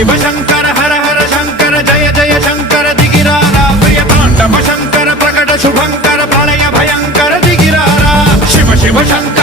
शिव शंकर हर हर शंकर जय जय शंकर दिगिरारा प्रिय तांडव शंकर प्रकट शुभंकर प्रलय भयंकर दिगिरारा शिव शिव शंकर